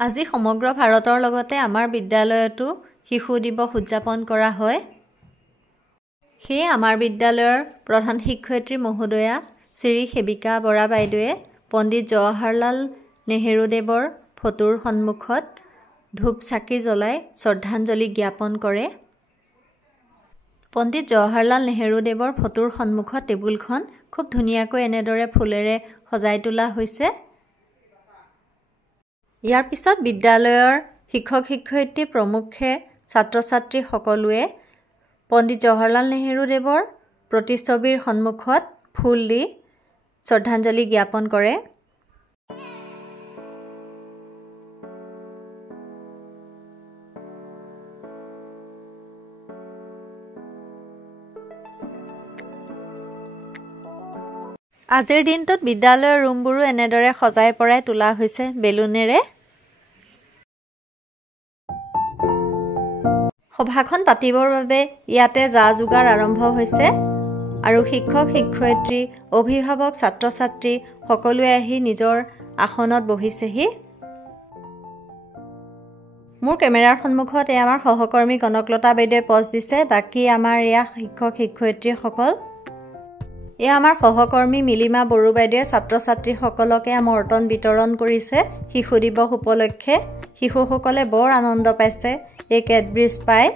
আজি সমগ্ৰ ভাৰতৰ লগতে আমাৰ বিদ্যালয়তো শিশু দিৱস উদযাপন কৰা হয়। সেয়ে আমাৰ বিদ্যালয়ৰ প্ৰধান শিক্ষয়িত্ৰী মহোদয়া শ্ৰী সেবিকা বৰা বাইদেৱে পণ্ডিত জৱাহৰলাল নেহেৰুদেৱৰ ফটোৰ সন্মুখত ধূপ চাকি জ্বলাই শ্ৰদ্ধাঞ্জলি জ্ঞাপন কৰে। পণ্ডিত জৱাহৰলাল নেহেৰুদেৱৰ ফটোৰ সন্মুখত টেবুলখন খুব ধুনীয়াকৈ এনেদৰে ফুলেৰে সজাই তোলা হৈছে। ইয়াৰ পিছত বিদ্যালয়ৰ শিক্ষক শিক্ষয়িত্ৰী প্ৰমুখ্যে ছাত্ৰ ছাত্ৰী সকলোৱে পণ্ডিত জৱাহৰলাল নেহেৰুদেৱৰ প্ৰতিচ্ছবিৰ সন্মুখত ফুল দি শ্ৰদ্ধাঞ্জলি জ্ঞাপন কৰে। আজিৰ দিনটোত বিদ্যালয়ৰ ৰুমবোৰো এনেদৰে সজাই পৰাই তোলা হৈছে বেলুনেৰে। সভাখন পাতিবৰ বাবে ইয়াতে যা-যোগাৰ আৰম্ভ হৈছে আৰু শিক্ষক শিক্ষয়িত্ৰী অভিভাৱক ছাত্ৰ ছাত্ৰী সকলোৱে আহি নিজৰ আসনত বহিছেহি। মোৰ কেমেৰাৰ সন্মুখত আমাৰ সহকৰ্মী কনকলতা বাইদেৱে পজ দিছে, বাকী আমাৰ এয়া শিক্ষক শিক্ষয়িত্ৰীসকল। এয়া আমাৰ সহকৰ্মী মিলিমা বড়ো বাইদেৱে ছাত্ৰ ছাত্ৰীসকলকে মৰ্টন বিতৰণ কৰিছে শিশু দিৱস উপলক্ষে। শিশুসকলে বৰ আনন্দ পাইছে এই কেডব্ৰিজ পাই।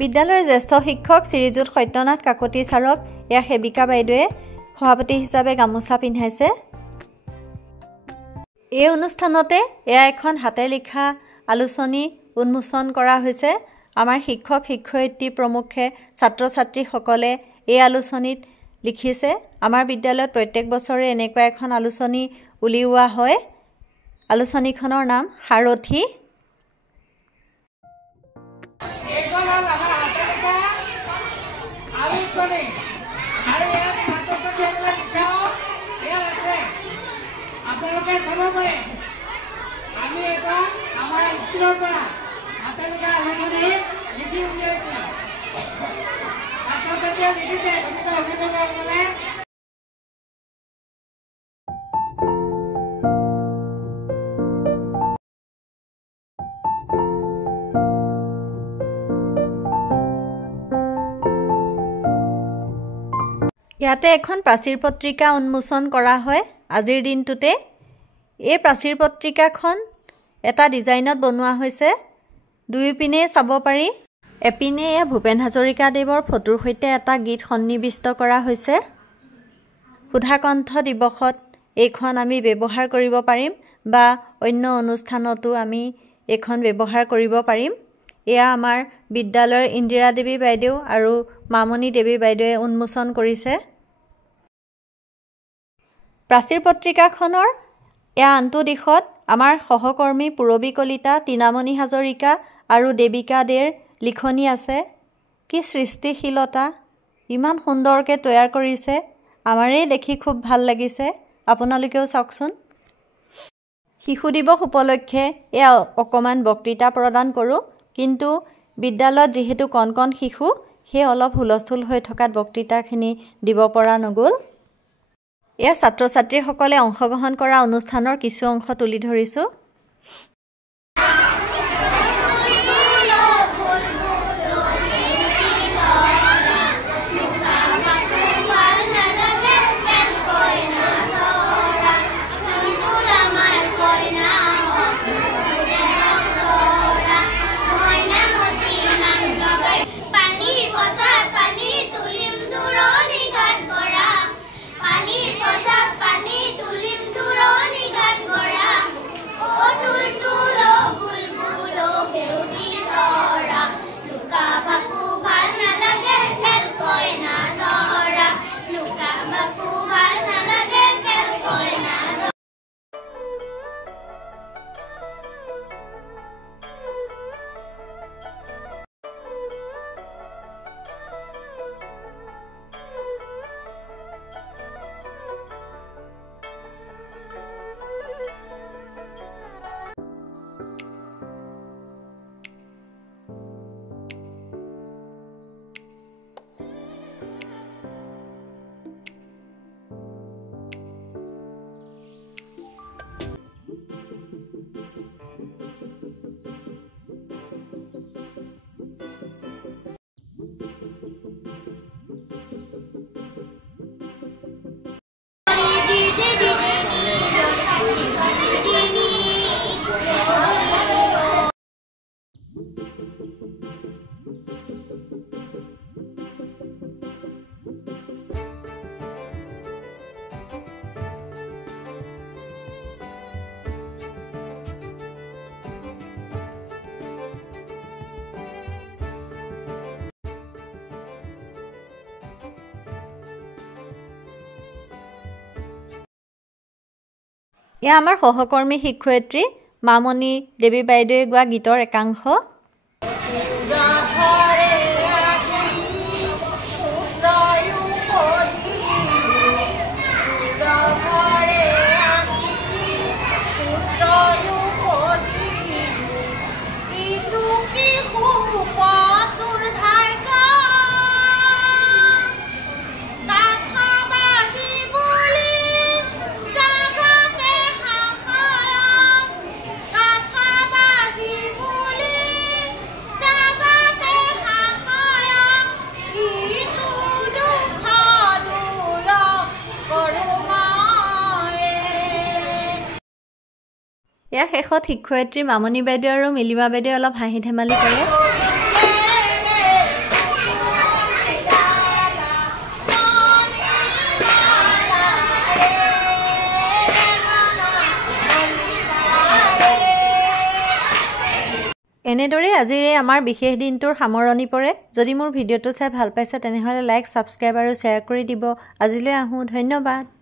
বিদ্যালয়ৰ জ্যেষ্ঠ শিক্ষক শ্ৰীযুত সত্যনাথ কাকতি ছাৰক এয়া সেবিকা বাইদেৱে সভাপতি হিচাপে গামোচা পিন্ধাইছে। এই অনুষ্ঠানতে এয়া এখন হাতে লিখা আলোচনী উন্মোচন কৰা হৈছে। আমাৰ শিক্ষক শিক্ষয়িত্ৰী প্ৰমুখ্যে ছাত্ৰ ছাত্ৰীসকলে এই আলোচনীত লিখিছে। আমাৰ বিদ্যালয়ত প্ৰত্যেক বছৰে এনেকুৱা এখন আলোচনী উলিওৱা হয়। আলোচনীখনৰ নাম সাৰথি। ইয়াতে এখন প্ৰাচীৰ পত্ৰিকা উন্মোচন কৰা হয় আজিৰ দিনটোতে। এই প্ৰাচীৰ পত্ৰিকাখন এটা ডিজাইনত বনোৱা হৈছে, দুয়োপিনে চাব পাৰি। এপিনে এয়া ভূপেন হাজৰিকাদেৱৰ ফটোৰ সৈতে এটা গীত সন্নিৱিষ্ট কৰা হৈছে। সুধাকণ্ঠ দিৱসত এইখন আমি ব্যৱহাৰ কৰিব পাৰিম বা অন্য অনুষ্ঠানতো আমি এইখন ব্যৱহাৰ কৰিব পাৰিম। এয়া আমাৰ বিদ্যালয়ৰ ইন্দিৰা দেৱী বাইদেউ আৰু মামণি দেৱী বাইদেৱে উন্মোচন কৰিছে। প্ৰাচীৰ পত্ৰিকাখনৰ এয়া আনটো দিশত আমাৰ সহকৰ্মী পূৰবী কলিতা, তীনামণি হাজৰিকা আৰু দেৱিকা দেৰ লিখনি আছে। কি সৃষ্টিশীলতা, ইমান সুন্দৰকৈ তৈয়াৰ কৰিছে, আমাৰেই দেখি খুব ভাল লাগিছে। আপোনালোকেও চাওকচোন। শিশু দিৱস উপলক্ষে এয়া অকণমান বক্তৃতা প্ৰদান কৰোঁ, কিন্তু বিদ্যালয়ত যিহেতু কণ কণ শিশু, সেই অলপ হুলস্থুল হৈ থকাত বক্তৃতাখিনি দিব পৰা নগ'ল। এয়া ছাত্ৰ ছাত্ৰীসকলে অংশগ্ৰহণ কৰা অনুষ্ঠানৰ কিছু অংশ তুলি ধৰিছোঁ। পানী তুলিম দূৰণি গাত গৰা, অ তুল এয়া আমাৰ সহকৰ্মী শিক্ষয়িত্ৰী মামণি দেৱী বাইদেৱে গোৱা গীতৰ একাংশ। ইয়াৰ শেষত শিক্ষয়িত্ৰী মামণি বাইদেউ আৰু মিলিমা বাইদেৱে অলপ হাঁহি ধেমালি কৰে। এনেদৰে আজিৰ আমাৰ বিশেষ দিনটোৰ সামৰণি পৰে। যদি মোৰ ভিডিঅ'টো চাই ভাল পাইছে তেনেহ'লে লাইক, ছাবস্ক্ৰাইব আৰু শ্বেয়াৰ কৰি দিব। আজিলৈ আহোঁ, ধন্যবাদ।